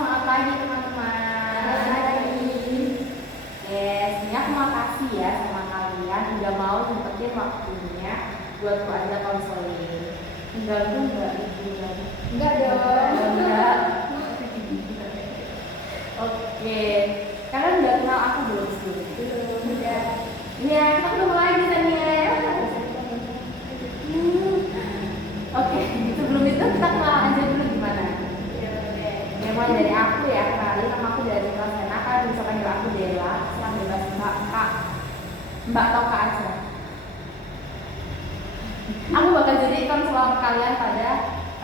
semangat pagi teman-teman. Yes, ini aku makasih ya sama kalian udah mau nyempetin waktunya buat ada konseling. Enggak dong. Enggak dong. Enggak. Oke, kalian udah kenal aku belum sebelumnya? Belum, udah. Iya, kita udah mulai nih Daniel. Oke, sebelum itu kita kenalan aja dulu gimana? Ya, mulai dari aku ya, kenalin nama aku dari kelas Sena, kalian bisa panggil aku Dela, selang bebas Mbak Kak. Mbak atau Kak aja. Aku bakal jadi konselor kalian pada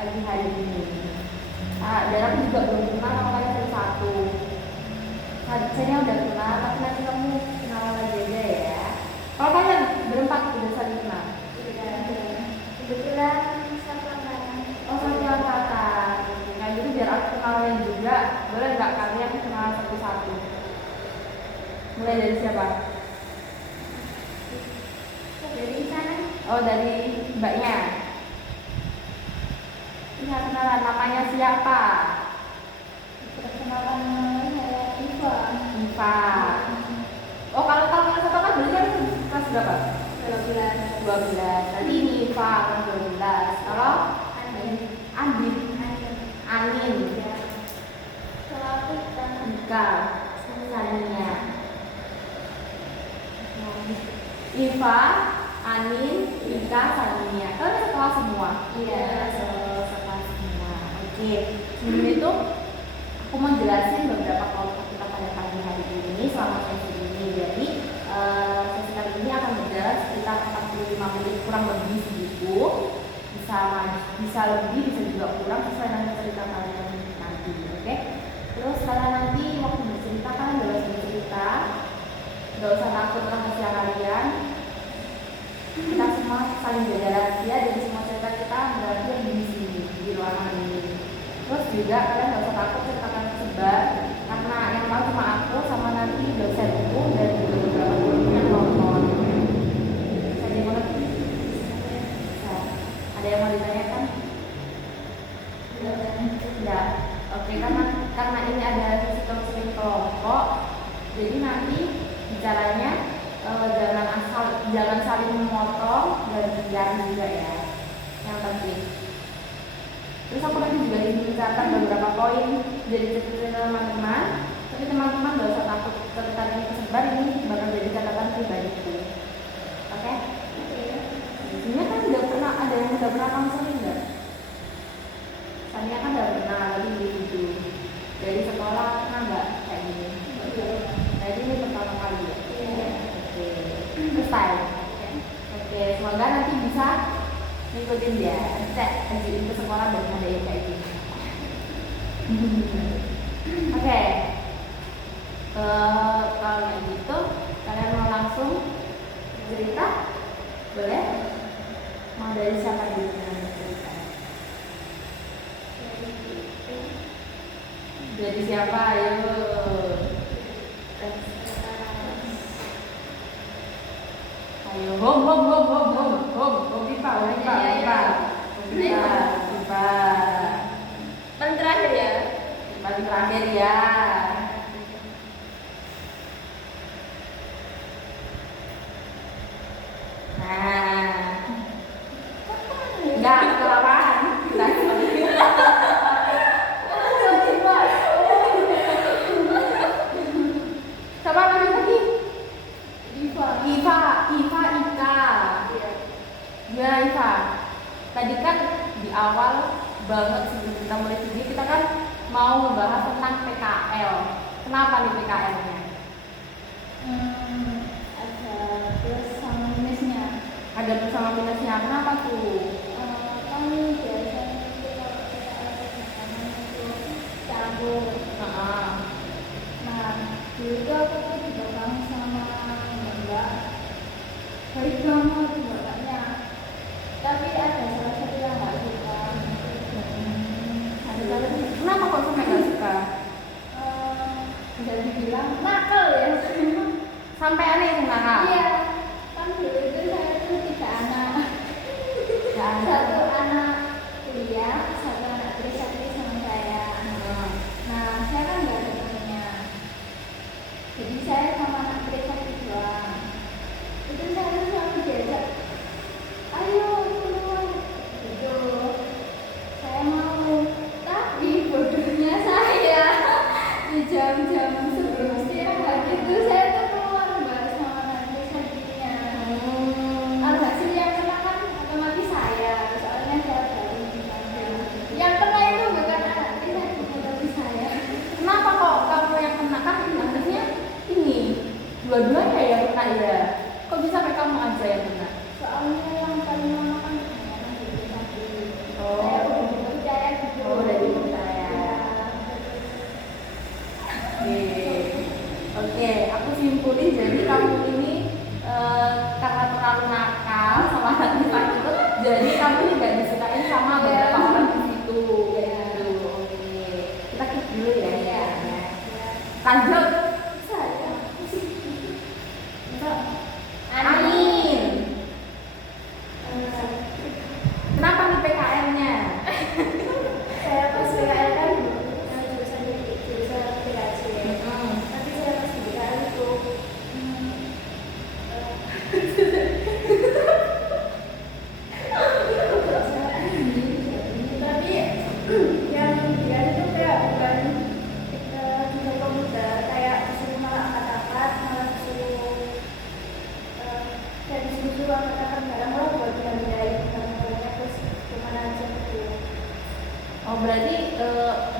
pagi hari ini. Dan aku juga belum kenal sama kalian satu. Saya udah kenal, tapi nanti kamu kenalan lagi aja ya. Kalau kalian berempat udah saling kenal? Kebetulan satu angkatan. Oh, satu angkatan. Nah, jadi biar aku kenalin juga, boleh nggak kalian kenal satu-satu? Mulai dari siapa? Dari sana. Oh, dari mbaknya. Iya, kenalan namanya siapa? Perkenalan namanya Iva. Iva. Oh, kalau kalian satu kan berarti kan kelas berapa? 12. Tadi ini Iva kelas 12. Kalau Andin. Kalau aku Ika. Sania. Iva, Anin, Ika, Sania. Kalian sekelas semua? Iya. Sekelas semua. Oke. Sebelum itu aku mau jelasin beberapa kelompok kita pada pagi hari ini selama sesi ini. Jadi sesi kali ini akan berjalan sekitar 45 menit kurang lebih segitu. Bisa lebih, bisa juga kurang sesuai dengan cerita kalian nanti. Oke? Terus kalian nanti waktu bercerita kalian bebas bercerita. Gak usah takut rahasia kalian. Kita semua saling jaga rahasia dan semua cerita kita berarti yang di sini di ruangan ini. Terus juga kalian gak usah takut cerita kalian tersebar karena yang tahu cuma aku sama nanti dosenku dan juga beberapa guru yang nonton. Ada yang mau ngerti? Ada yang mau ditanyakan? Tidak. Oke, karena ini ada sesi konseling kelompok, jadi nanti bicaranya jangan saling memotong dan jangan juga ya, yang penting. Terus aku nanti juga mencatat beberapa poin jadi cerita teman-teman, tapi teman-teman gak usah takut cerita ini tersebar, ini bakal jadi catatan pribadiku. Oke? Sebenarnya kan udah pernah ada yang udah pernah konseling nggak? Soalnya kan udah pernah lagi gitu dari sekolah pernah nggak kayak gini? Jadi ini pertama kali ya. Oke. Selesai. Oke. Semoga nanti bisa ngikutin dia. Cek ajuin ke sekolah dan ada yang kayak gini. Oke. Kalau kayak gitu, kalian mau langsung cerita? Boleh? Mau dari siapa dulu yang cerita? Dari siapa? Ayo. Ayo, home, Ipa. paling terakhir ya. Paling terakhir ya. Nah, enggak kelamaan. Siapa namanya tadi? Iva, Ika. Ya, Iva. Tadi kan di awal banget sebelum kita mulai video kita kan mau membahas tentang PKL. Kenapa nih PKL-nya? Ada plus sama minusnya. Ada plus sama minusnya. Kenapa tuh? Kan biasanya itu kalau kita ada itu cabut. Nah, dulu itu aku juga kangen sama mbak. Baik banget bapaknya. Tapi ada salah satu yang nggak suka. Kenapa kok sampai nggak suka? Bisa dibilang nakal ya. Sampai aneh yang nakal? Iya. Kan dulu itu saya itu 3 anak. Satu Satu anak kuliah, satu anak Trisakti sama saya. Nah, jam-jam sebelum istirahat itu saya tuh keluar bareng sama tante Santinya. Alhasil yang kena kan otomatis saya, soalnya saya baru di sana. Yang kena itu bukan anak saya, tapi saya. Kenapa kok kamu yang kena? Kan harusnya ini dua-duanya yang kena ya. Kok bisa sampai kamu aja yang kena? Soalnya yang paling lama kan kebanyakan di samping. Oh. Saya udah dipercaya gitu. Oh, udah dipercaya. Oke, aku simpulin jadi kamu ini karena terlalu nakal sama hati itu, jadi kamu ini gak disukain sama beberapa orang di situ. Gitu. Oke, kita keep dulu ya. Lanjut. Saya. Amin. Kenapa nih PKL-nya? Saya pas PKL kan jurusan PKC. Tapi saya pas di PKL itu tapi yang dia itu kayak bukan jurusan komputer, kayak disuruh malah angkat-angkat, malah disuruh kayak disuruh angkat-angkat barang lah buat pindahin barang-barangnya terus kemana aja gitu. Oh, berarti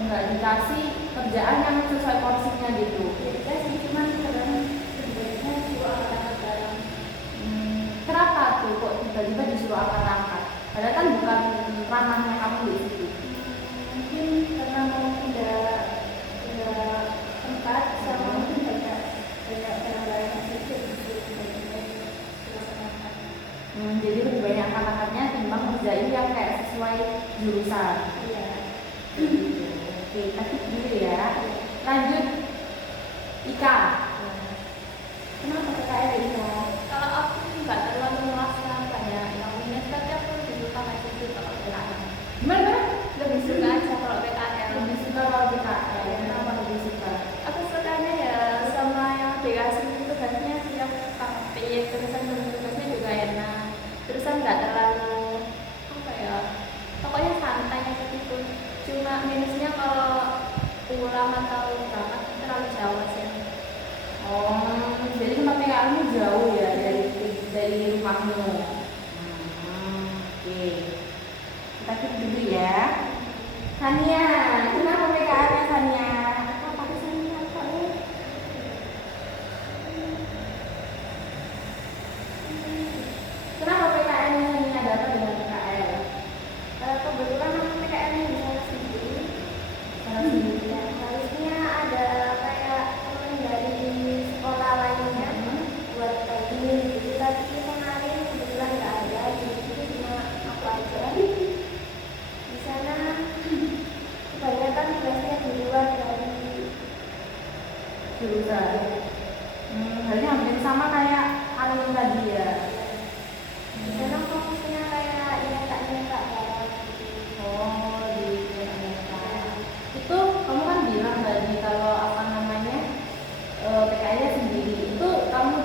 nggak dikasih kerjaan yang sesuai porsinya gitu. Jadi kan sih cuman kadang sebenarnya suruh angkat-angkat barang. Kenapa tuh kok tiba-tiba disuruh angkat-angkat? Padahal kan bukan ranahnya kamu di situ. Mungkin karena mau pindah tempat sama mungkin banyak barang-barang yang sedikit disuruh angkat. Jadi lebih banyak angkat-angkatnya timbang kerjain yang kayak sesuai jurusan. Iya. Oke, tapi dulu ya. Lanjut. Ika. Kenapa PKL ini? Kalau aku nggak terlalu merasa banyak yang minus, tapi aku lebih suka ngaji sih kalau PKL. Gimana? Lebih suka aja kalau PKL. Lebih suka kalau PKL. Kenapa lebih suka? Aku sukanya ya sama yang dikasih tugasnya siap PY, terusan tugasnya juga enak. Terusan nggak terlalu apa ya, pokoknya santai aja gitu. Cuma minusnya kalau pulang atau berangkat terlalu jauh aja. Oh, jadi tempat PKL-mu jauh ya dari rumahmu. Oke. Kita keep dulu ya. Sania, kenapa PKL-nya Sania? Apa Sania kok? Kenapa PKL-nya Sania dapat dengan PKL? Kebetulan aku PKL-nya di sana sendiri. Ya, harusnya ada kayak teman dari sekolah lainnya buat tadi gitu. Tapi kemarin kebetulan nggak ada, jadi itu cuma aku aja. Di sana kebanyakan tugasnya di luar dari Jurusan. Halnya hampir sama kayak Alin tadi ya. di sana fokusnya kayak nyetak barang. Oh, di itu kamu kan bilang tadi kalau apa namanya PKL-nya sendiri. Itu kamu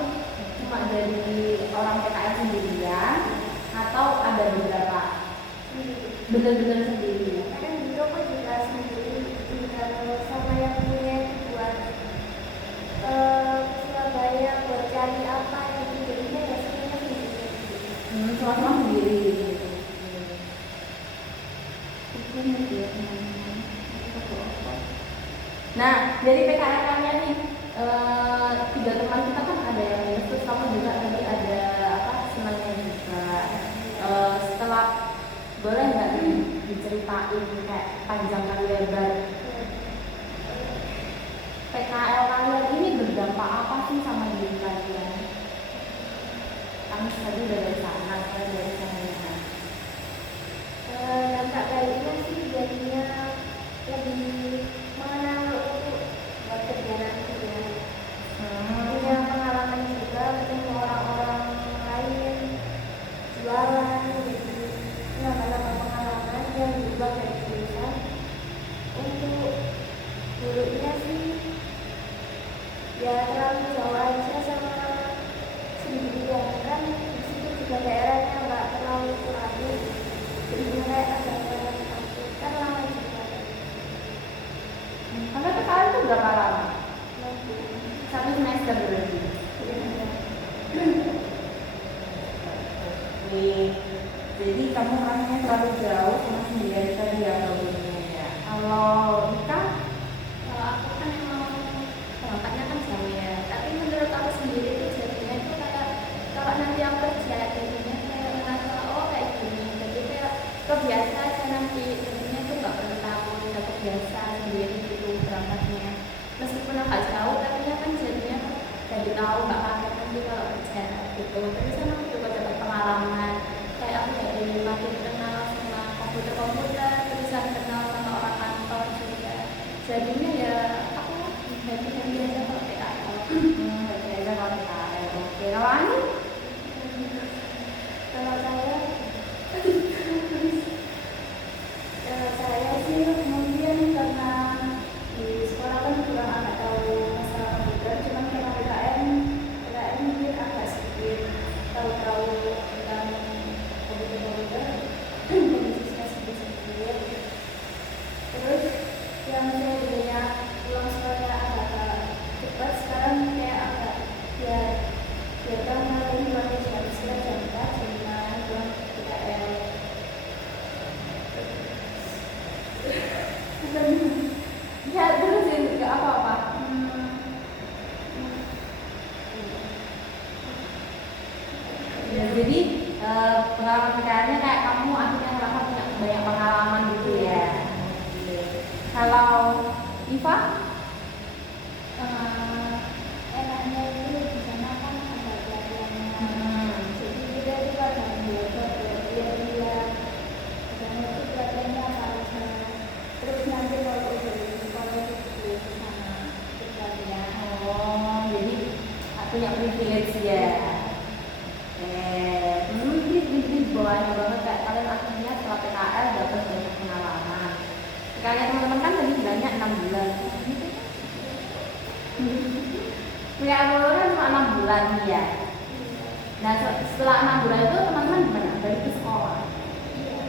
cuma dari orang PKL sendirian atau ada beberapa? Bener-bener sendiri. Kadang dulu aku juga sendiri tinggal sama yang punya buat Surabaya buat cari apa gitu, jadinya ya semuanya sendiri. Cuma sendiri. Nah, dari PKL kalian nih, tiga teman kita kan ada yang minus, terus kamu juga tadi ada apa senangnya juga. Setelah boleh nggak diceritain kayak panjang kali lebar PKL kalian ini berdampak apa sih sama diri kalian? Kamu tadi udah dari sana, saya dari sana. Dampak baiknya sih jadinya lebih mengenal untuk buat kerja nanti ya. Punya pengalaman juga ketemu orang-orang lain jualan gitu, nambah-nambah pengalaman yang diubah dari jurusan. Untuk dulunya sih ya terlalu jauh aja sama sendirian kan, di situ juga daerahnya nggak terlalu kurang, jadi kayak ada kan lama juga. Karena PKL itu berapa lama? semester berarti. Oke, jadi kamu orangnya terlalu jauh sama sendirian tadi ya problemnya ya. Kalau Ika, Kalau aku kan emang berangkatnya kan jauh ya, tapi menurut aku sendiri itu jadinya itu kayak kalau nanti aku kerja jadinya kayak merasa oh kayak gini, jadi kayak kebiasa aja nanti jadinya itu nggak perlu takut, udah kebiasa sendiri gitu berangkatnya. Meskipun agak jauh, tapi ya kan jadinya jadi tahu nggak kaget nanti kalau kerja gitu. Terus kan aku juga dapat pengalaman kayak aku jadi makin kenal sama komputer, terusan kenal sama orang kantor juga. Jadinya ya aku happy aja kalau PKL. beda kalau PKL. Oke, kalau Ani? Kalau saya sih mungkin karena di sekolah kan kurang agak tahu masalah komputer, cuman karena PKN mungkin agak sedikit tahu tentang komputer khususnya sedikit. Terus yang saya jadinya pulang sekolahnya agak cepat, sekarang kayak agak ya karena ini pakai jam 4 jam 5 pulang PKL. Ya terusin, nggak apa-apa. Ya, jadi pengalaman PKL-nya kayak kamu akhirnya merasa punya banyak pengalaman gitu ya. Oke. Kalau Iva? Enaknya itu di sana kan ada pelatihannya, jadi kita itu ada belajar dia dan itu pelatihannya sama terus nanti kalau udah di sekolah itu di sana pelatihan. Oh, jadi punya privilege ya. Ini bawahnya banget kayak kalian akhirnya setelah PKL dapat banyak pengalaman. Kalian teman-teman kan tadi bilangnya 6 bulan. PKL kan cuma 6 bulan ya. Nah setelah 6 bulan itu teman-teman gimana? Balik ke sekolah.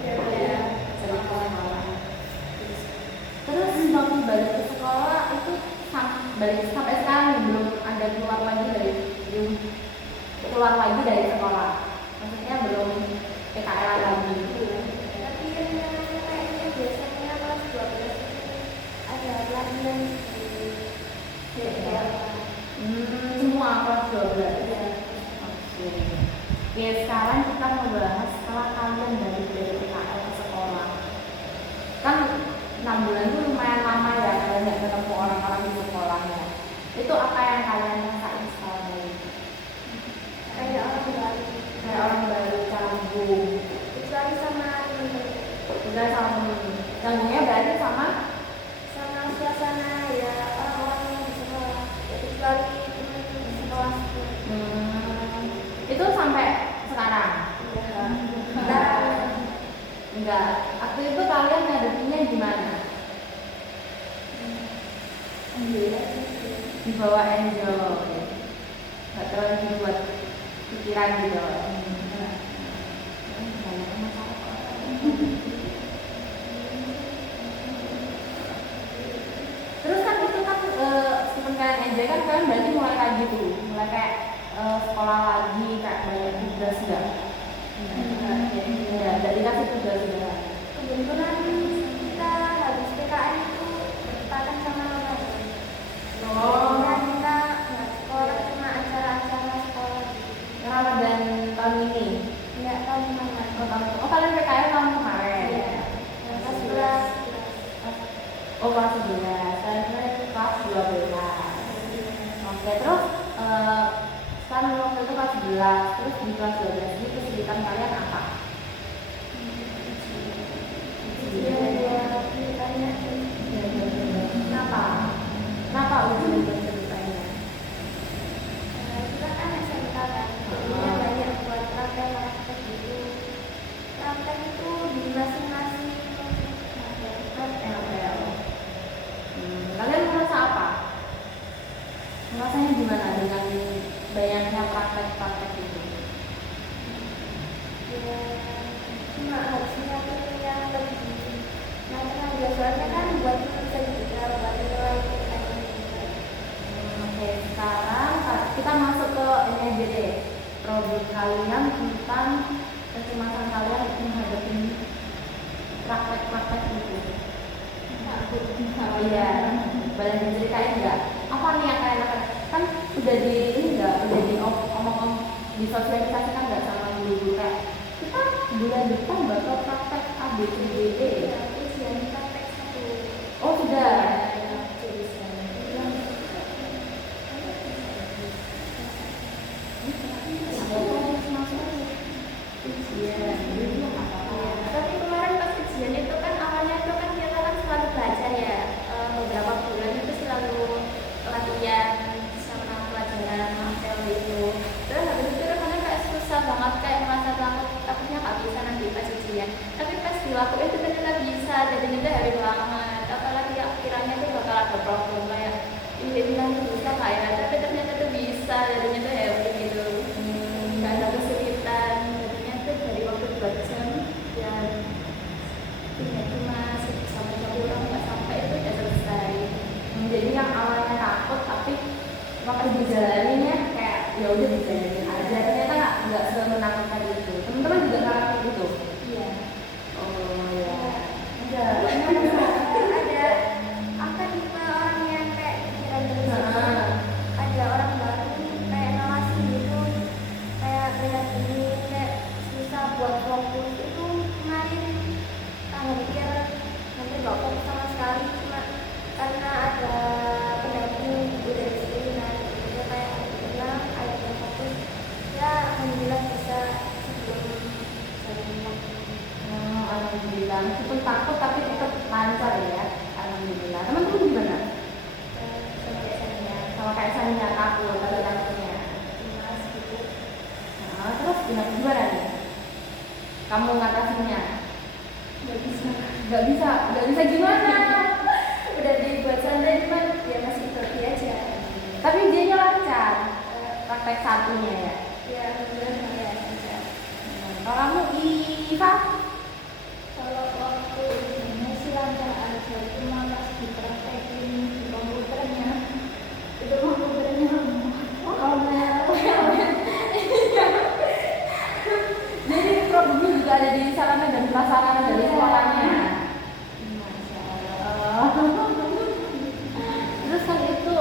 Balik ke sekolah. Terus waktu balik ke sekolah itu balik sampai sekarang belum ada keluar lagi dari sekolah. Maksudnya belum PKL lagi. Tapi kayaknya biasanya kelas 12 itu ada pelatihan di DPR. Semua kelas 12 ya. Oke. Oke, sekarang kita membahas setelah kalian balik dari PKL ke sekolah. Kan 6 bulan itu lumayan lama ya kalian nggak ketemu orang-orang di sekolahnya. Itu apa yang kalian rasain setelah balik? Kayak orang baru, Kayak orang baru canggung. kecuali sama temen-temen, Udah sama canggungnya berarti sama sama suasana ya orang-orang yang di sekolah, ya, kecuali temen di sekolah. itu sampai sekarang? Enggak. Waktu itu kalian ngadepinnya gimana? Dibawa enjoy. Nggak terlalu dibuat pikiran gitu. Terus kan itu kan setelah kalian enjoy kan kalian berarti mulai kayak gitu, mulai kayak sekolah lagi kayak banyak tugas enggak? Ya, dari dikasih tugas juga. Kebetulan kita habis PKN itu bertepatan sama Ramadan. Dan kita nggak sekolah, cuma acara-acara sekolah. Ramadan tahun ini. Nggak tahu gimana. Oh kalian PKL tahun kemarin. Iya. Yang kelas 11. Oh kelas 11, saya kira itu kelas 12. Oke, terus sekarang waktu itu kelas 11, terus di kelas 12 ini kesulitan kalian apa? Iya, ceritanya. Kenapa? Kenapa ujian kesulitannya? Kita kan SMK kan, jadinya banyak buat praktek gitu. Praktek itu di masing-masing LPL. Kalian merasa apa? Merasanya gimana dengan banyaknya praktek-praktek itu? ya, cuma harusnya itu yang lebih macam biasanya kan buat tulisan juga buat nilai kita juga. Oke, sekarang kita masuk ke ini aja deh, problem kalian tentang kecemasan kalian menghadapi praktek-praktek itu. Iya, boleh diceritain nggak? Apa nih yang kalian lakukan? Kan udah di ini nggak, udah di omong-omong disosialisasikan nggak sama guru kayak kita bulan depan bakal praktek A B C D E. Ujian praktek 1. Oh sudah. Tapi kemarin pas ujian itu kan awalnya itu kan kita kan selalu belajar ya, beberapa bulan itu selalu latihan sama pelajaran Marcel itu. Terus habis itu rasanya kayak susah banget, kayak merasa takutnya nggak bisa nanti pas ujian. Tapi pas dilakuin itu ternyata bisa, jadinya itu happy banget. Apalagi akhirnya itu bakal ada problem kayak ini bilang bisa nggak ya, tapi ternyata itu bisa, jadinya itu happy gitu. Nggak ada kesulitan, jadinya itu dari waktu 2 jam dan tidak cuma sampai 1 orang nggak sampai itu udah selesai. Jadi yang awalnya takut tapi waktu dijalaninnya kayak ya udah dijalanin aja, ternyata nggak sudah menakutkan itu. Teman-teman juga ngalamin gitu. Iya. Oh ya. Ada apa tipe orang yang kayak pikiran terus gitu. Ada orang baru kayak ngawasi gitu, kayak lihat ini kayak susah buat fokus itu kemarin hampir nggak fokus sama sekali, cuma karena ada pendamping udah disiplinan jadi kayak alhamdulillah ada fokus ya, alhamdulillah bisa sebelum jalan. Alhamdulillah, meskipun takut tapi tetap lancar ya. Alhamdulillah. Teman-teman gimana? Sama kayak saya takut, ada takutnya. Nah, terus gimana nih? Kamu ngatasinnya? Gak bisa gimana? Udah dibuat santai cuman ya masih grogi aja. Tapi dia lancar. Praktek satunya ya. Ya alhamdulillah ya bisa. Kalau kamu Iva? Kalau waktu ujiannya sih lancar aja, cuma pas dipraktekin di komputernya itu komputernya Jadi problemnya juga ada di sarana dan prasarana dari sekolahnya. Terus kan itu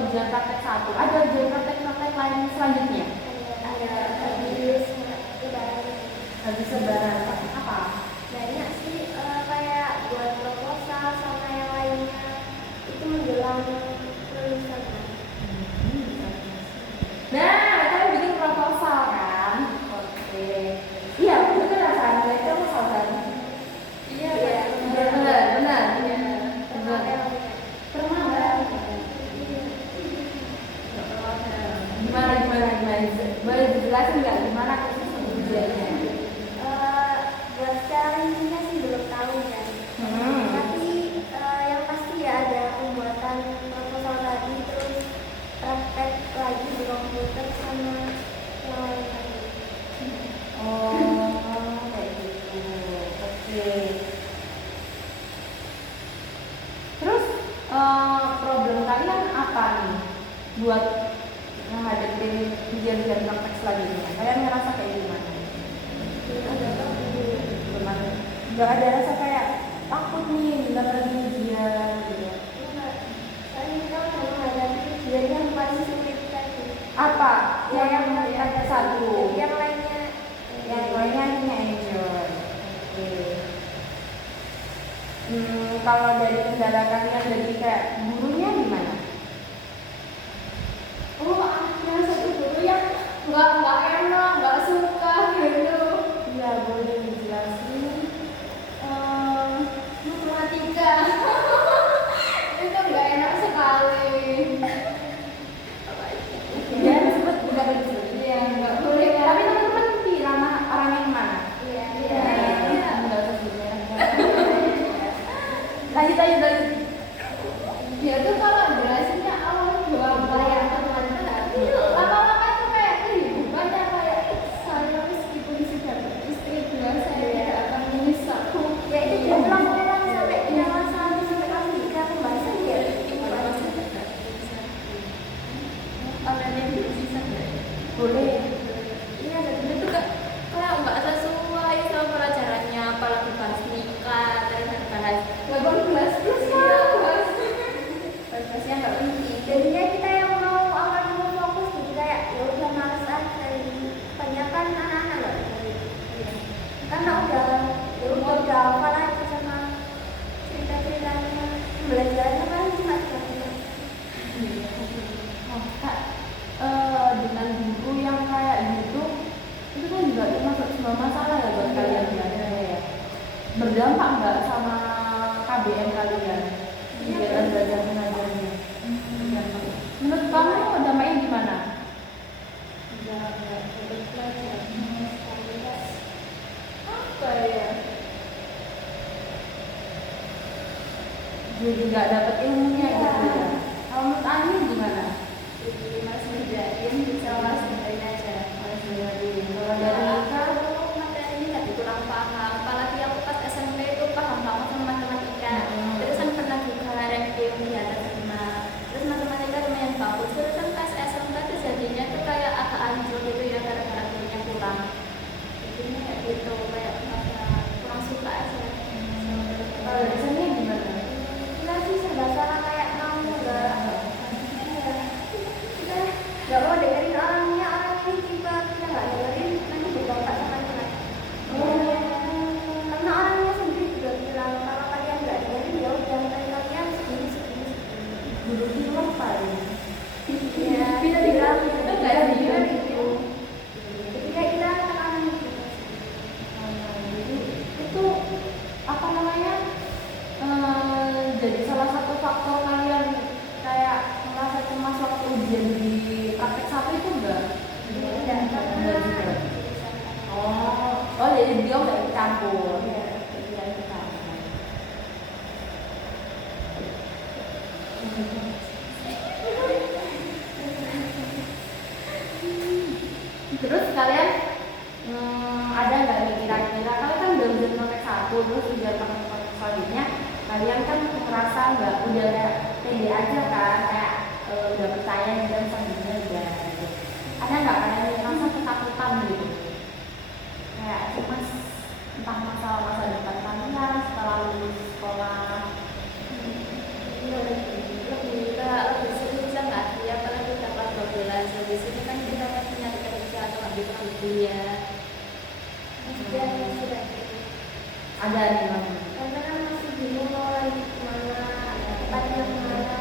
ujian praktek 1. Ada ujian praktek lain selanjutnya? Ada habis lebaran. Habis lebaran apa? Banyak sih kayak buat proposal sama yang lainnya itu menjelang kelulusan. Nah, kalian bikin proposal kan? Oke. Iya, betul lah kan? Itu proposal kan? iya Benar. Benar. Gimana? Boleh dijelasin nggak gimana proses ujiannya? Buat secara intinya sih belum tahu ya. Tapi yang pasti ya ada pembuatan proposal tadi, terus praktek lagi di komputer sama yang lain lagi. Oh, kayak gitu. Oke. Terus problem kalian apa nih buat menghadapi ujian praktek selanjutnya? Kalian ngerasa kayak gimana? Nggak ada rasa kayak takut nih bentar lagi ujian gitu. Soalnya kita udah menghadapi ujian yang paling sulit tadi. Apa? Yang praktek 1. Yang lainnya Yang lainnya hanya enjoy. Oke. Kalau dari kendala kalian dari kayak gurunya gimana? yang satu guru yang nggak enak, nggak suka gitu. Iya, boleh dijelasin. Matematika itu nggak enak sekali. Ya, disebut nggak boleh disebut. Iya nggak boleh. Tapi teman-teman di ranah orang yang mana? iya. Nggak usah sebut merek. Lanjut. Ya tuh kalau jelasinnya awal doang kayak lama-lama itu kayak kehidupannya kayak saya meskipun sudah beristri dua saya tidak akan menyesal. Ya itu jadi langsung sampai tidak masalah sampai kelas 3 pembahasan ya. Online belajar mengajarnya. Menurut kamu dampaknya gimana? Apa ya? Jadi nggak dapat ilmunya gitu ya. Kalau menurut Ani gimana? Jadi mas ngerjain bisa mas dengerin aja. Kalau dari Ika, Aku materi ini tadi kurang paham. Apalagi aku pas SMP itu paham banget sama matematika. Terus kan pernah juga ranking di atas 5. Terus matematika lumayan bagus. Terus kan pas SMP itu jadinya tuh kayak agak anjlok gitu ya gara-gara gurunya kurang. Jadinya kayak gitu kayak merasa kurang suka aja. kalau dari sini gimana? Kita sih serba salah kayak mau nggak mau dengerin orangnya, orang ini tiba kita nggak dengerin nanti berdampak sama kita. Karena orangnya sendiri juga bilang kalau kalian nggak dengerin ya udah kalian segini segini segini. Guru itu apa ya? Ya, Bisa dibilang itu nggak sih? gitu. Ketika kita tekanan gitu. Jadi itu apa namanya? Jadi salah satu faktor kalian kayak merasa cemas waktu ujian di praktek satu itu enggak? Enggak, karena Enggak juga. Oh jadi dia nggak ikut campur. Dia ikut campur. Terus kalian ada nggak nih kira-kira kalian kan udah ujian praktek satu terus ujian praktek selanjutnya kalian kan merasa nggak udah kayak pede aja kan kayak udah percaya dan selanjutnya udah gitu. Ada nggak kalian yang merasa ketakutan gitu kayak cemas entah masalah masa depan kalian setelah lulus sekolah? Lebih serius nggak sih? Apalagi dapat 12 di sini kan kita masih nyari kerja atau ambil kuliah. Ada nih Bang. Karena kan masih bingung mau lanjut kemana, tempatnya kemana.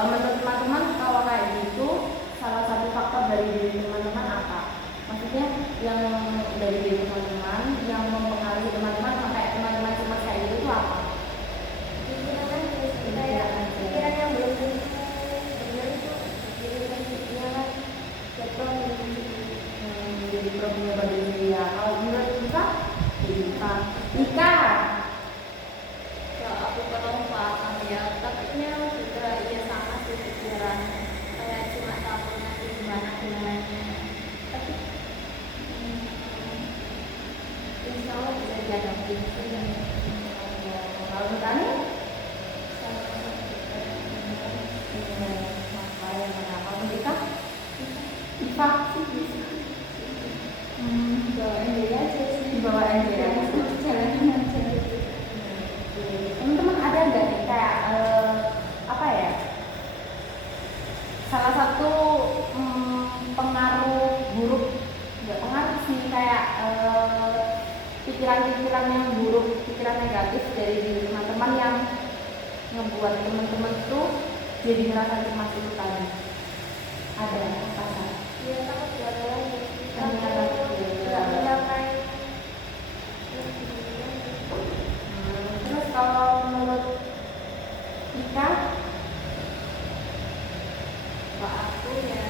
Menurut teman-teman kalau kayak gitu salah satu faktor dari diri teman-teman apa? Maksudnya yang dari diri teman-teman yang mempengaruhi teman-teman sampai teman-teman cemas kayak gitu itu apa? Pikiran yang belum tentu benar itu dirinya kan jatuh Jadi problemnya pada diri ya. Kalau menurut Ika, jadi Ika. Ya aku kalau paham ya, takutnya juga ya sama sih pikiran kayak cuma takut nanti gimana gimana. Tapi insya Allah bisa dihadapi. Kalau menurut Ani? Kalau menurut Ika? Iva? Bawain dia aja sih. Dibawaan dia. Jalanin aja. Teman-teman ada nggak nih kayak apa ya? Salah satu pengaruh buruk, nggak pengaruh sih kayak pikiran-pikiran yang buruk, pikiran negatif dari diri teman-teman yang ngebuat teman-teman tuh jadi ngerasa cemas itu tadi. Ada apa sih? dia takut juara lagi. Ternyata Nggak mencapai. Terus kalau menurut Ika? Kalau aku ya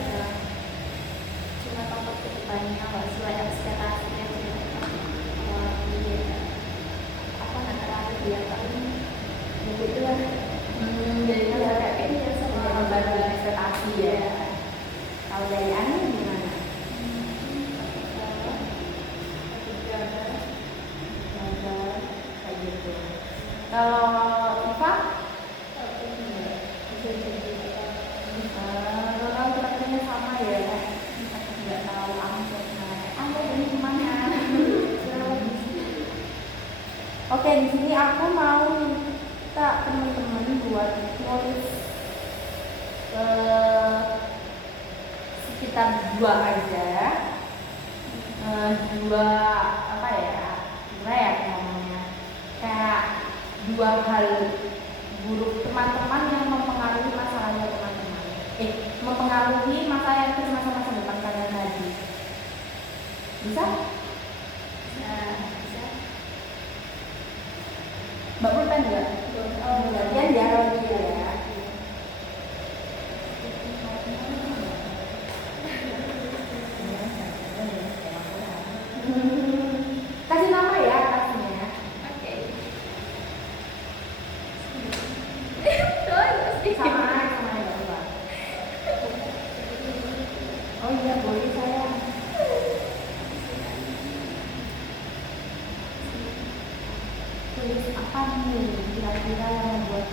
cuma takut ke depannya nggak sesuai ekspektasinya sih. Apa nggak terlalu dia paling begitu lah. Jadi kayak Iya sama berbagi ekspektasi ya. Kalau dari Ani gimana? Kayak gitu. Kalau Iva? Kalau terakhirnya sama ya, nggak tahu Anda ini gimana? Oke, di sini aku mau minta teman-teman buat nulis sekitar 2 aja, 2 apa ya? Gimana ya ngomongnya? Kayak 2 hal buruk teman-teman yang mempengaruhi masalahnya teman-teman. Mempengaruhi masalah yang terus masa-masa depan kalian tadi. Bisa? Mbak pulpen nggak? Oh, gantian ya kalau gitu ya. Kasih nama ya atasnya. Oke. Sama aja Mbak Mbak. Oh iya boleh saya. Tulis apa nih kira-kira yang membuat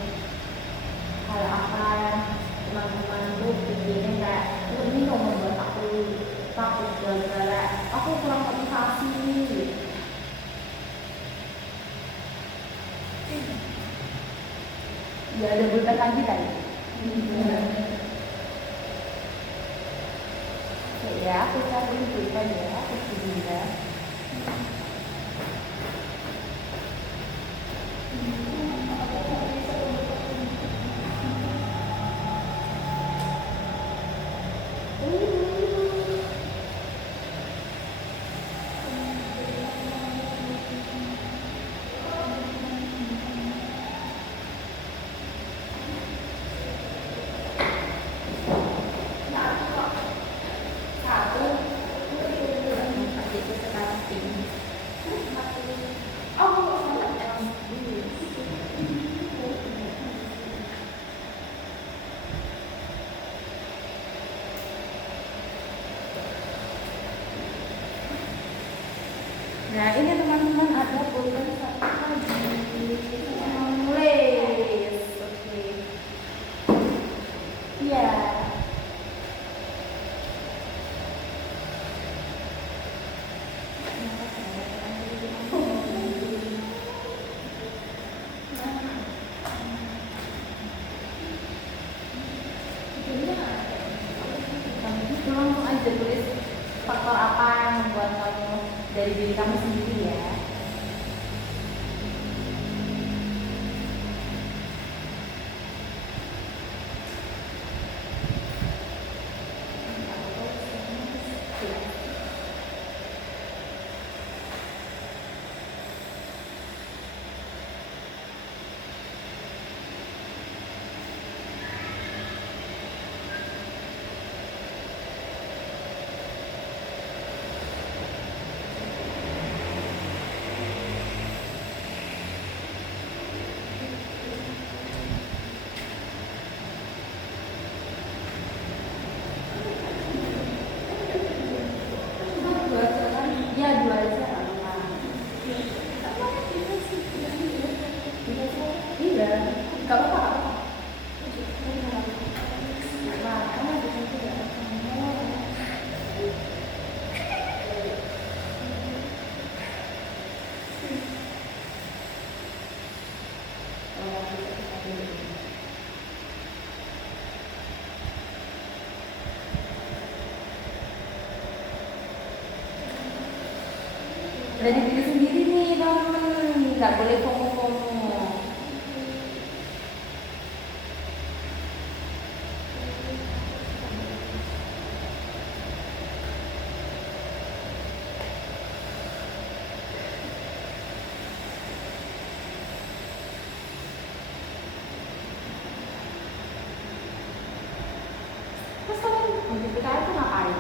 hal apa yang teman-teman tuh pikirin kayak ini loh membuat aku takut gara-gara aku kurang motivasi nih. Ya ada bulpen lagi tadi. Oke ya, aku cari bulpen ya, aku pindah. Nah ini teman-teman ada pulpen satu lagi. Nulis, oke. Iya. Kamu langsung aja tulis faktor apa yang membuat kamu dari diri kamu sendiri ya. Ya dua aja nggak apa-apa. Iya, nggak apa-apa. Nah, kamu bisa tidak kamu. Dari diri sendiri nih teman-teman, nggak boleh FOMO-FOMO. Terus kalian di PKL tuh ngapain?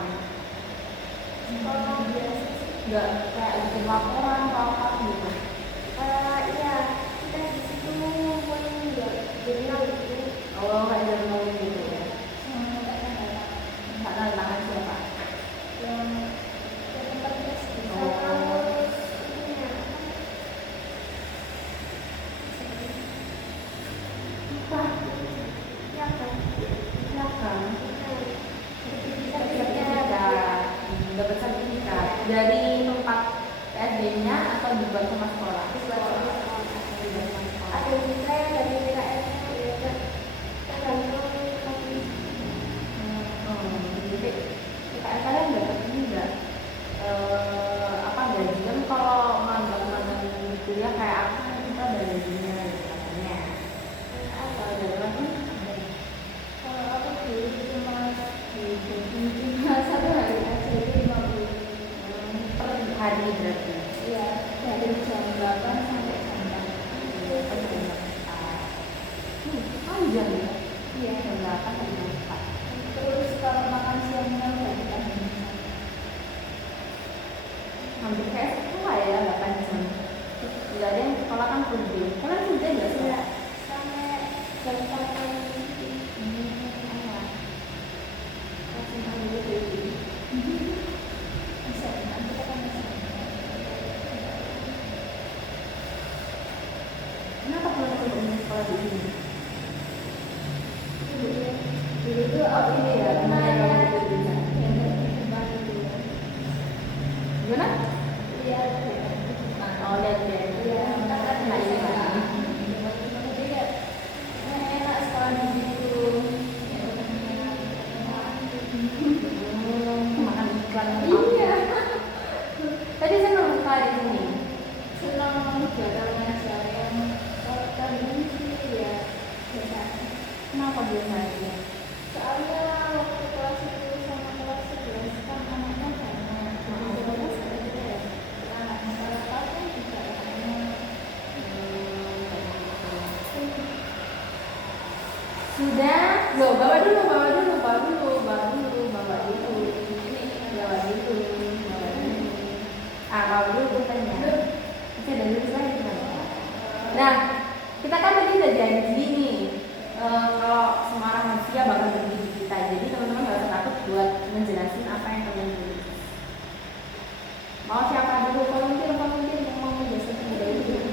Kalau biasa sih, Nggak kayak bikin laporan atau apa gitu? iya kita di situ buat jurnal gitu. Oh kayak journaling gitu ya? Nggak tanda tangan siapa? Yang tempat tes bisa Oh. harus ini ya. Wah, Ya kan? ya kan? Dapat sertifikat dari tempat PSD-nya atau dibuat sama sekolah? Ada juga yang dari PKL-nya beda, tergantung lagi. Jadi PKL kalian dapat ini enggak? Apa gajian kalau magang-magang kuliah kayak apa kita ada gajinya gitu katanya. Kalau dari lagi Kalau aku dulu cuma cuma 1 hari aja itu 50. per hari berarti. Iya, dari jam 8 sampai jam 4. sekolah kan full day. Kalian full day nggak sih? Enggak, sampai jam 1 Kenapa kalian punya sekolah di sini? dulu tuh ini ya, namanya Gimana? iya Oh, lihat ya. iya kan Nah, ini kan. jadi ya enak sekolah di situ Makan iklan. iya Tadi senang sekolah di sini. senang jarang aja yang kali sih ya biasa. Kenapa biasanya? Soalnya waktu kelas 10 sama kelas 11 kan anaknya banyak. Kelas 11 ada juga ya. Nah, masalah kelas kan juga banyak. Sudah, loh bawa dulu. Ini bawa dulu. Bawa dulu pulpennya. Masih ada tulis lagi kan? Nah, kita kan tadi udah janji nih, kalau Semarang Manusia bakal berbagi di kita. Jadi teman-teman gak usah takut buat menjelasin apa yang kalian tulis. Mau siapa dulu? Volunteer yang mau menjelaskan terlebih dahulu.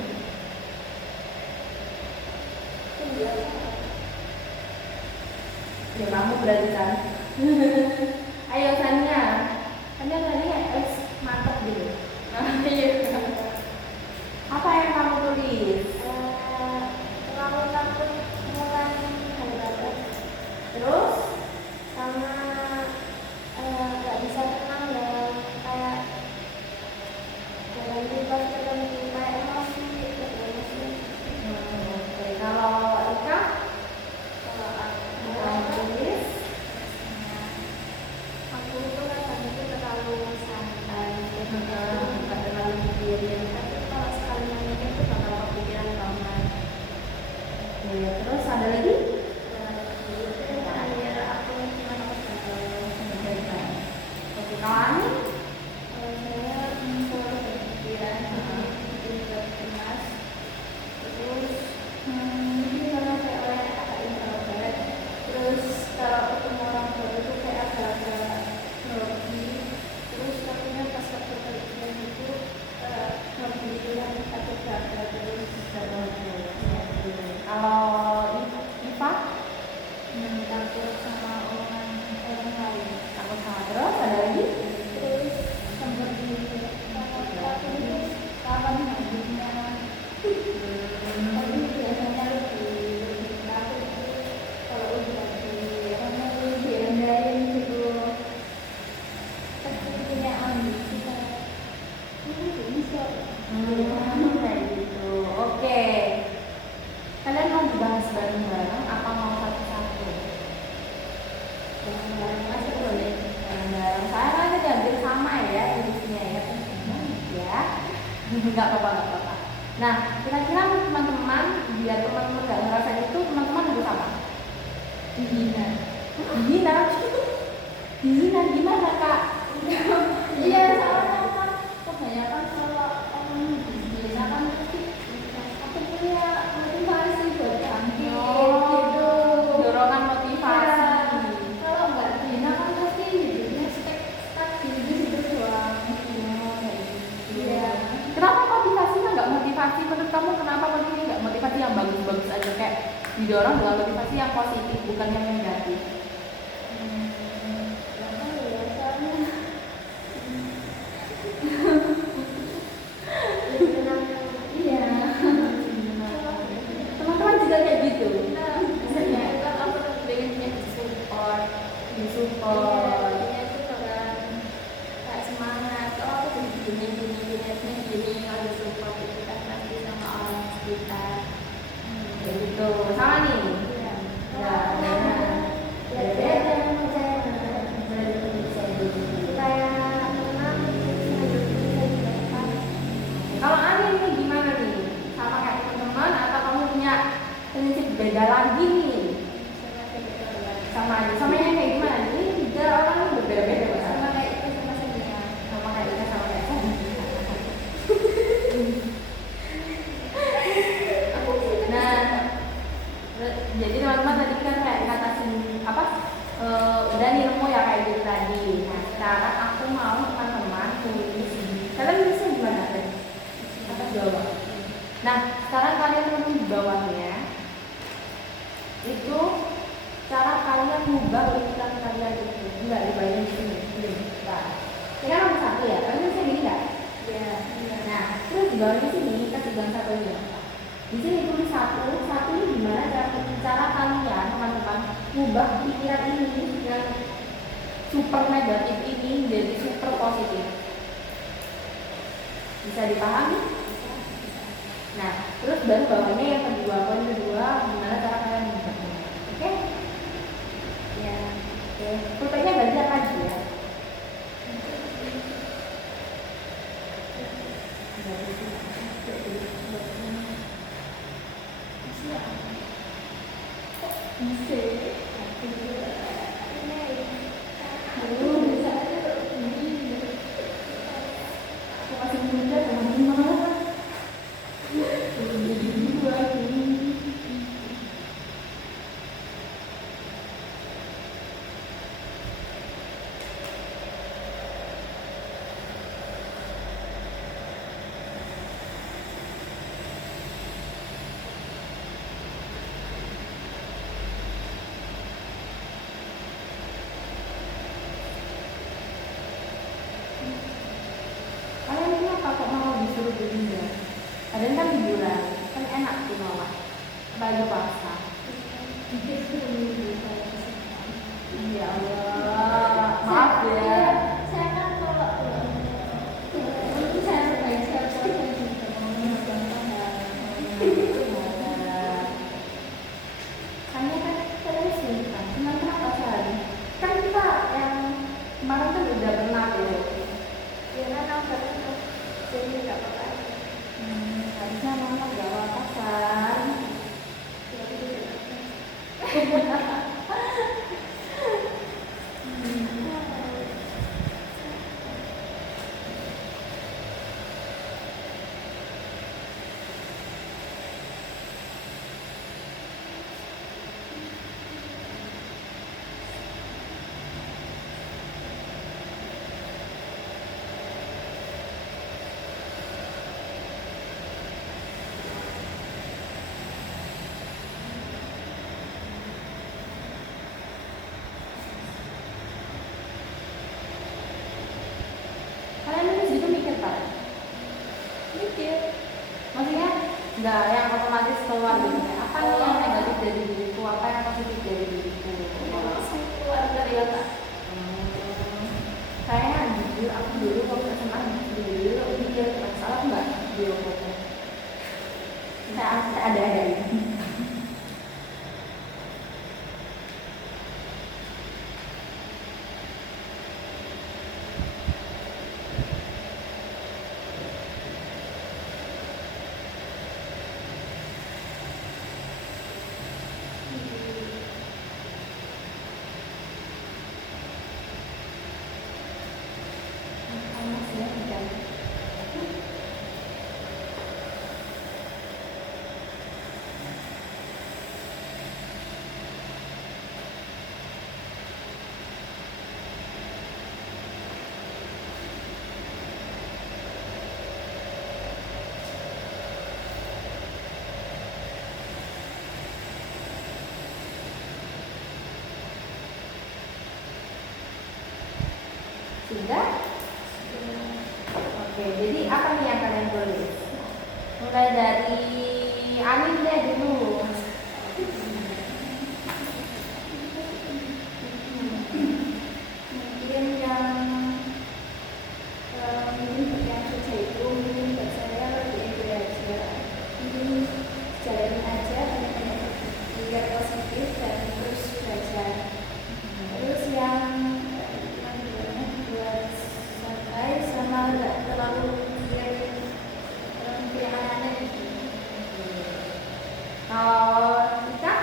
Ya kamu berarti kan. Ayo Sania, Sania tadi harus mantap gitu. Iya. Apa yang kamu tulis? Terlalu takut mulai hari batas Terus? sama nggak bisa tenang dan kayak jalan bebas tertentu kayak emosi emosi. Oke, kalau Ika, Kalau kamu aku tulis? aku itu kadang itu terlalu santai Bukan terlalu mikirin. tapi kalau sekali mikir itu bakal kepikiran banget. Oke, terus ada lagi? Itu yang terakhir aku gimana Oke, kalau Ani? saya selalu berpikiran bikin buat kemas terus mungkin karena saya orangnya agak introvert terus kalau ketemu orang baru itu kayak agak-agak grogi terus takutnya pas waktu kerja itu grogi itu kan takut gagal terus Kalau Iva? takut sama omongan orang lain Takut sama terus, ada lagi? terus seperti takut itu kapan habisnya tapi biasanya lebih takut itu kalau udah direndahin gitu pasti punya ambisi kayak bisa Kayak gitu. Oke. Kalian mau dibahas bareng-bareng apa mau satu-satu? bareng-bareng aja Boleh. Bareng-bareng. Saya kan tadi hampir sama ya tulisnya ya. Ya. Enggak apa-apa. Nah, kira-kira teman-teman biar teman-teman nggak ngerasain itu, teman-teman harus apa? dihina Dihina gimana kak? iya soalnya kan kebanyakan kalau orang dihina kan pasti aku punya motivasi buat bangkit gitu Dorongan motivasi. kalau nggak dihina kan pasti hidupnya stuck di situ doang iya Kenapa motivasinya nggak motivasi? Menurut kamu kenapa motivasi nggak motivasi yang bagus-bagus aja kayak didorong dengan motivasi yang positif bukan yang negatif? Teman-teman juga kayak gitu. Disupport. Kayak gitu. Sama nih. Ya, Kalau Ani ini gimana nih? Sama kayak teman-teman atau kamu punya prinsip beda lagi nih? Sama aja. Sama yang kayak gimana? Ini tiga orang ini berbeda-beda Mas. Sama kayak Ika sama kayak Sania. Nah, sekarang kalian tulis di bawahnya itu cara kalian mengubah urutan kalian itu. Enggak dibayar di sini. Nah, ini kan nomor 1 ya. Kalian bisa gini nggak? Ya. Nah, terus di bawahnya sini kasih gambar satunya. Di sini tulis satu ini gimana cara kalian teman-teman mengubah pikiran ini yang super negatif ini jadi super positif. Bisa dipahami? Nah, terus baru bawahnya yang kedua, poin kedua gimana cara kalian mengubahnya. Oke? Ya, oke. Pulpennya ganti apa aja ya? Kalian kenapa kok mau disuruh berpindah? Padahal kan liburan, kan enak tuh malah. Apalagi puasa. Ya Allah, maaf ya. Saya kan kalau itu saya sebagai siapa saya juga mau Hanya kan terus kan, cuman kenapa sehari? Kan kita yang kemarin kan udah pernah tuh. ya kan aku jadi nggak apa-apa. Harusnya mama gak apa-apa kan. Kalian nulis gitu mikir kan? Mikir. Maksudnya nggak yang otomatis keluar gitu ya? Apa nih yang negatif dari diriku, apa yang positif dari diriku? Keluar dari otak. Kayaknya jujur aku dulu waktu SMA dulu mikir masalah nggak di foto. Saya ada ini. Sudah? Oke, jadi apa nih yang kalian tulis? Mulai dari Anin deh dulu. Mungkin yang yang kerja itu mungkin buat saya lebih enjoy aja. Mungkin jalanin aja banyak-banyak biar positif dan terus belajar. Terus yang buat santai sama nggak terlalu mikirin yang aneh-aneh. Kalau kita,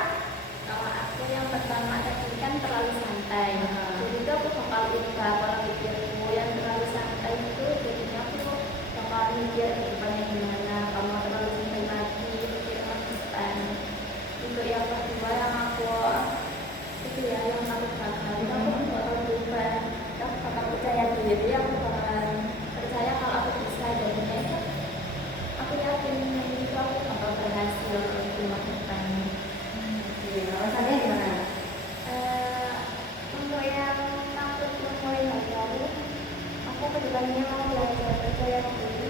Kalau aku yang pertama tadi kan terlalu santai. Jadi itu aku bakal ubah pola pikirku yang terlalu santai itu jadinya aku bakal mikir ke depannya gimana. Kalau terlalu santai lagi mikir masa depan. Untuk yang kedua yang aku itu ya yang aku bakal itu aku bakal berubah. Aku bakal percaya diri. Aku bakal percaya kalau aku bisa. Jadinya itu aku yakin itu aku hasil rumah depan. Oke, alasannya gimana? Untuk yang takut memulai hal baru, aku kedepannya mau belajar percaya diri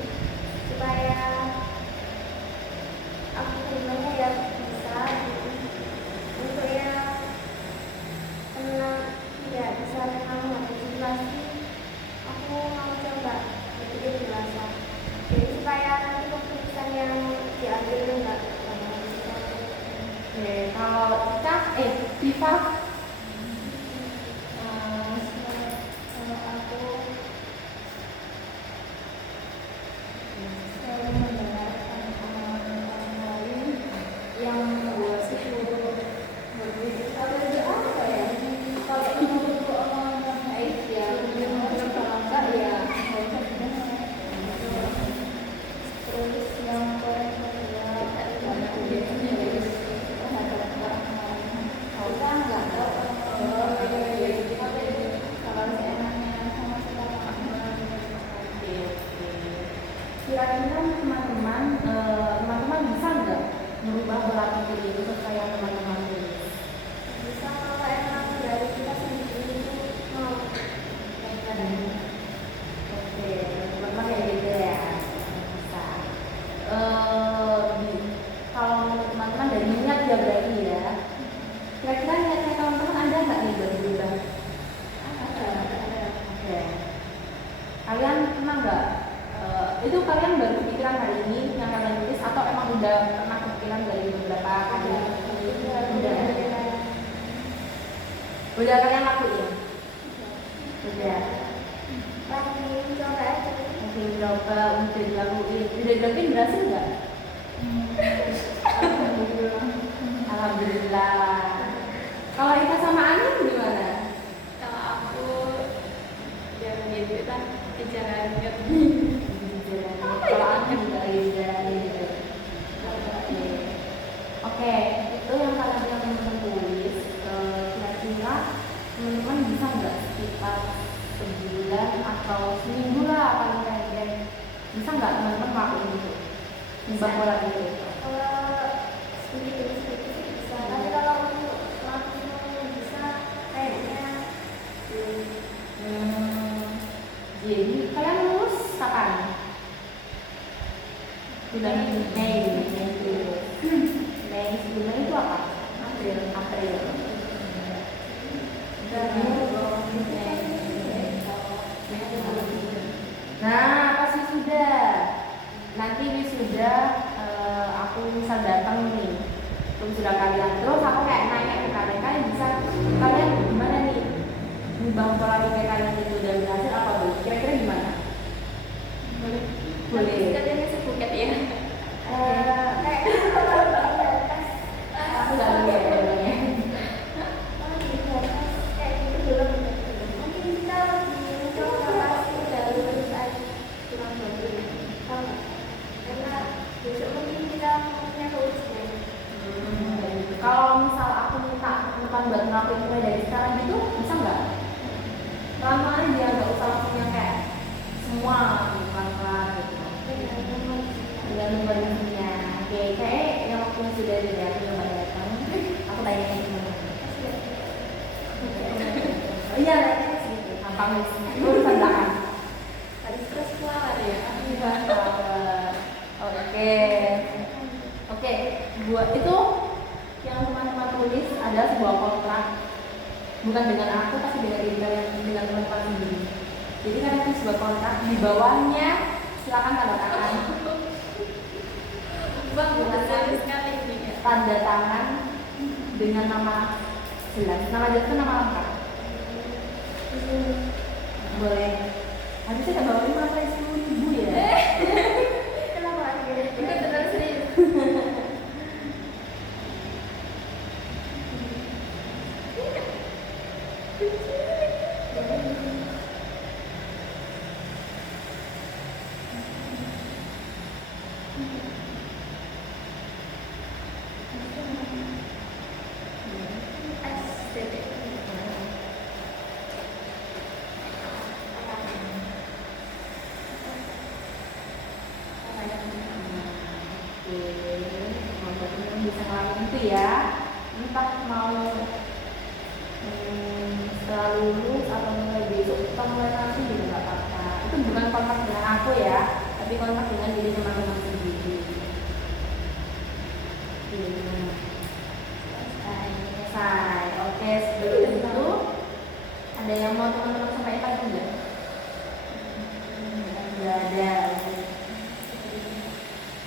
supaya aku kedepannya ya bisa gitu. Untuk yang tidak bisa memang menghadapi pasti, aku mau coba berpikir dewasa. Jadi supaya nanti keputusan yang diambil enggak Oke, kalau Diva, kalau aku selalu mendengarkan orang lain yang membuat sesuatu berbeda. Apa ya? Kalau itu omongan baik ya, kalau enggak ya nggak usah didengar. Terus yang kedua adalah terhadap orang lain. Kita nggak tahu kalau seenaknya sama sekarang. kira-kira teman-teman bisa nggak merubah pola pikir itu sesuai yang teman-teman tulis? Bisa kalau emang dari kita sendiri itu mau. Oke, teman-teman kayak gitu ya. Bisa. Kalau menurut teman-teman dari minat ya berarti ya. Kira-kira niatnya teman-teman ada nggak nih buat berubah? Ada. Oke. Kalian pernah nggak? Itu kalian baru kepikiran hari ini yang kalian tulis atau emang udah pernah kepikiran dari beberapa kali? Udah kalian lakuin? Udah. Lagi coba aja. Mungkin coba udah dilakuin. Udah dilakuin berhasil nggak? Alhamdulillah. Kalau Ika sama Ani gimana? Kalau aku ya gitu kan dijalankan. Kalau Ani juga dijalanin gitu. Oke, itu yang kalian teman-teman tulis. Kira-kira teman-teman bisa nggak sekitar sebulan atau seminggu lah paling pendek, bisa nggak teman-teman ngelakuin itu? Ubah pola itu. Kalau sedikit bisa. Tapi kalau untuk langsung bisa kayaknya Jadi kalian lulus kapan? Bulan Mei itu. Mei sebulan itu apa? April. Nah, pasti sudah. Nanti wisuda aku misal datang nih, wisuda kalian. Terus aku kayak nanya ke kalian bisa kalian gimana nih? Ngubah pola pikir kalian itu udah berhasil apa belum? Kira-kira gimana? Boleh. Boleh. Katanya sebuket ya. kayaknya kalau di atas Aku nggak lihat jawabannya. kalau di atas kayak gitu belum. Mungkin kita mencoba pasti udah lulus aja kurang bagus. Karena besok mungkin kita punya ujian. Kalau misal aku minta teman buat ngelakuin mulai dari sekarang gitu, bisa nggak? Lama aja, nggak usah langsung yang kayak semua pelan-pelan gitu. Tergantung kondisinya. Oke, kayak yang waktu sudah ada aku coba datang, aku tanya ke teman. Oh iya, kayaknya segitu. Gampang nulisnya. Urusan belakang. Tadi terus keluar ya. Oke, buat itu yang teman-teman tulis adalah sebuah kontrak, bukan dengan aku tapi dengan teman-teman sendiri. Jadi kan itu sebuah kontrak, di bawahnya silakan tanda tangan. Bang, betul sekali ini ya. Tanda tangan dengan nama jelas. Nama jelas itu nama lengkap. Boleh. Harusnya ada bawain sampai 10.000 ya. Kenapa ada Bukan benar serius. itu ya, entah mau setelah lulus atau mulai besok atau mulai nanti juga nggak apa-apa. Itu bukan kontak dengan aku ya, tapi kontak dengan diri teman-teman sendiri. Selesai. Oke, sebelum itu ada yang mau teman-teman sampaikan juga? Nggak ada.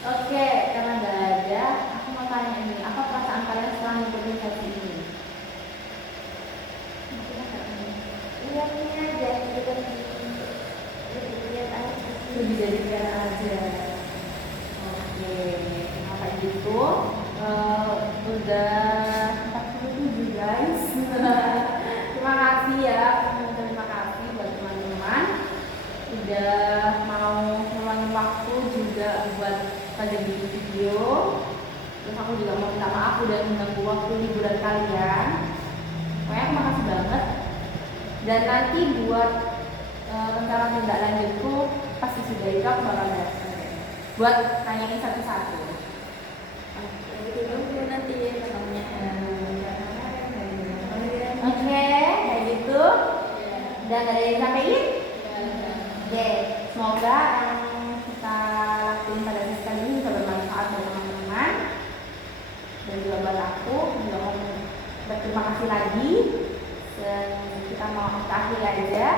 Oke, karena nggak ada, aku mau tanya ini, apa perasaan kalian setelah ngikutin sesi ini? Lihatnya jadi lebih lihat aja. Lebih dari kalian aja. Oke, apa gitu? Udah 47 guys. Terima kasih ya, terima kasih buat teman-teman udah mau meluangkan waktu juga buat pada bikin video. Terus aku juga mau minta maaf udah mengganggu waktu liburan kalian. Pokoknya aku makasih banget. Dan nanti buat rencana tindak lanjutku pasti sudah itu aku bakal datang buat nanyain satu-satu. Tunggu nanti ketemunya. Oke, kayak gitu. Dan ada yang sampaikan? Oke, semoga yang kita lakuin pada sesi kali ini bisa bermanfaat buat teman-teman dan juga buat aku. Juga mau berterima kasih lagi. Dan kita mau akhiri aja.